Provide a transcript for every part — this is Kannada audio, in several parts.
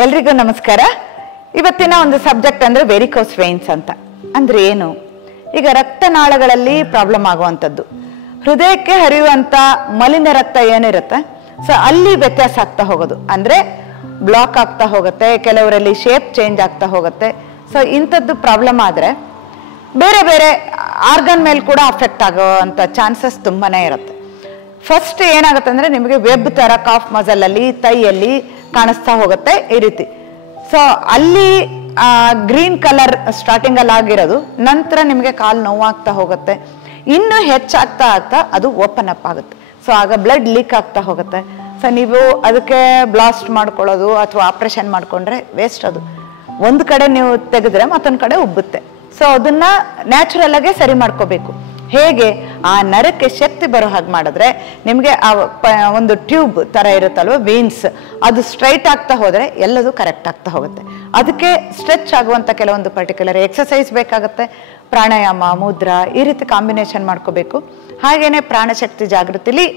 ಎಲ್ರಿಗೂ ನಮಸ್ಕಾರ. ಇವತ್ತಿನ ಒಂದು ಸಬ್ಜೆಕ್ಟ್ ಅಂದ್ರೆ ವೆರಿಕೋಸ್ ವೇನ್ಸ್ ಅಂತ. ಅಂದ್ರೆ ಏನು? ಈಗ ರಕ್ತನಾಳಗಳಲ್ಲಿ ಪ್ರಾಬ್ಲಮ್ ಆಗುವಂಥದ್ದು, ಹೃದಯಕ್ಕೆ ಹರಿಯುವಂತ ಮಲಿನ ರಕ್ತ ಏನಿರುತ್ತೆ ಸೊ ಅಲ್ಲಿ ವ್ಯತ್ಯಾಸ ಆಗ್ತಾ ಹೋಗೋದು, ಅಂದ್ರೆ ಬ್ಲಾಕ್ ಆಗ್ತಾ ಹೋಗುತ್ತೆ, ಕೆಲವರಲ್ಲಿ ಶೇಪ್ ಚೇಂಜ್ ಆಗ್ತಾ ಹೋಗುತ್ತೆ. ಸೊ ಇಂಥದ್ದು ಪ್ರಾಬ್ಲಮ್ ಆದ್ರೆ ಬೇರೆ ಬೇರೆ ಆರ್ಗನ್ ಮೇಲೆ ಕೂಡ ಅಫೆಕ್ಟ್ ಆಗುವಂತ ಚಾನ್ಸಸ್ ತುಂಬಾನೇ ಇರುತ್ತೆ. ಫಸ್ಟ್ ಏನಾಗುತ್ತೆ ಅಂದ್ರೆ ನಿಮಗೆ ವೆಬ್ ತರ ಕಾಫ್ ಮಸಲ್ ಅಲ್ಲಿ ತೈಯಲ್ಲಿ ಕಾಣಿಸ್ತಾ ಹೋಗುತ್ತೆ ಈ ರೀತಿ. ಸೊ ಅಲ್ಲಿ ಗ್ರೀನ್ ಕಲರ್ ಸ್ಟಾರ್ಟಿಂಗ್ ಅಲ್ಲಿ ಆಗಿರೋದು ನಂತರ ನಿಮಗೆ ಕಾಲು ನೋವಾಗ್ತಾ ಹೋಗುತ್ತೆ, ಇನ್ನು ಹೆಚ್ಚಾಗ್ತಾ ಆಗ್ತಾ ಅದು ಓಪನ್ ಅಪ್ ಆಗುತ್ತೆ. ಸೊ ಆಗ ಬ್ಲಡ್ ಲೀಕ್ ಆಗ್ತಾ ಹೋಗುತ್ತೆ. ಸೊ ನೀವು ಅದಕ್ಕೆ ಬ್ಲಾಸ್ಟ್ ಮಾಡ್ಕೊಳ್ಳೋದು ಅಥವಾ ಆಪರೇಷನ್ ಮಾಡ್ಕೊಂಡ್ರೆ ವೇಸ್ಟ್. ಅದು ಒಂದು ಕಡೆ ನೀವು ತೆಗೆದ್ರೆ ಮತ್ತೊಂದು ಕಡೆ ಉಬ್ಬುತ್ತೆ. ಸೊ ಅದನ್ನ ನ್ಯಾಚುರಲ್ ಆಗಿ ಸರಿ ಮಾಡ್ಕೋಬೇಕು. ಹೇಗೆ? ಆ ನರಕ್ಕೆ ಶಕ್ತಿ ಬರೋ ಹಾಗೆ ಮಾಡಿದ್ರೆ ನಿಮಗೆ ಆ ಒಂದು ಟ್ಯೂಬ್ ತರ ಇರುತ್ತಲ್ವ ವೇನ್ಸ್, ಅದು ಸ್ಟ್ರೈಟ್ ಆಗ್ತಾ ಹೋದ್ರೆ ಎಲ್ಲದೂ ಕರೆಕ್ಟ್ ಆಗ್ತಾ ಹೋಗುತ್ತೆ. ಅದಕ್ಕೆ ಸ್ಟ್ರೆಚ್ ಆಗುವಂತ ಕೆಲವೊಂದು ಪರ್ಟಿಕ್ಯುಲರ್ ಎಕ್ಸಸೈಸ್ ಬೇಕಾಗುತ್ತೆ. ಪ್ರಾಣಾಯಾಮ, ಮುದ್ರಾ ಈ ರೀತಿ ಕಾಂಬಿನೇಷನ್ ಮಾಡ್ಕೋಬೇಕು. ಹಾಗೇನೆ ಪ್ರಾಣಶಕ್ತಿ ಜಾಗೃತಿಲಿ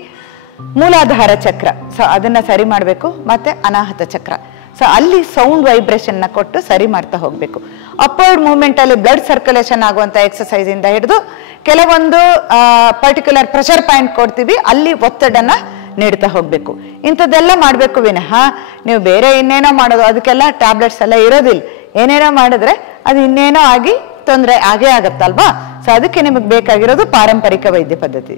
ಮೂಲಾಧಾರ ಚಕ್ರ, ಸೊ ಅದನ್ನ ಸರಿ ಮಾಡಬೇಕು. ಮತ್ತೆ ಅನಾಹತ ಚಕ್ರ, ಸೊ ಅಲ್ಲಿ ಸೌಂಡ್ ವೈಬ್ರೇಷನ್ ನ ಕೊಟ್ಟು ಸರಿ ಮಾಡ್ತಾ ಹೋಗ್ಬೇಕು. ಅಪ್ವರ್ಡ್ ಮೂವ್ಮೆಂಟ್ ಅಲ್ಲಿ ಬ್ಲಡ್ ಸರ್ಕ್ಯುಲೇಷನ್ ಆಗುವಂತ ಎಕ್ಸಸೈಸ್ ಇಂದ ಹಿಡಿದು ಕೆಲವೊಂದು ಪರ್ಟಿಕ್ಯುಲರ್ ಪ್ರೆಷರ್ ಪಾಯಿಂಟ್ ಕೊಡ್ತೀವಿ, ಅಲ್ಲಿ ಒತ್ತಡನ ನೀಡ್ತಾ ಹೋಗ್ಬೇಕು. ಇಂಥದ್ದೆಲ್ಲ ಮಾಡ್ಬೇಕು ವಿನಃ ನೀವು ಬೇರೆ ಇನ್ನೇನೋ ಮಾಡೋದು, ಅದಕ್ಕೆಲ್ಲ ಟ್ಯಾಬ್ಲೆಟ್ಸ್ ಎಲ್ಲ ಇರೋದಿಲ್ಲ. ಏನೇನೋ ಮಾಡಿದ್ರೆ ಅದು ಇನ್ನೇನೋ ಆಗಿ ತೊಂದರೆ ಆಗೇ ಆಗತ್ತಲ್ವಾ. ಸೊ ಅದಕ್ಕೆ ನಿಮಗೆ ಬೇಕಾಗಿರೋದು ಪಾರಂಪರಿಕ ವೈದ್ಯ ಪದ್ಧತಿ.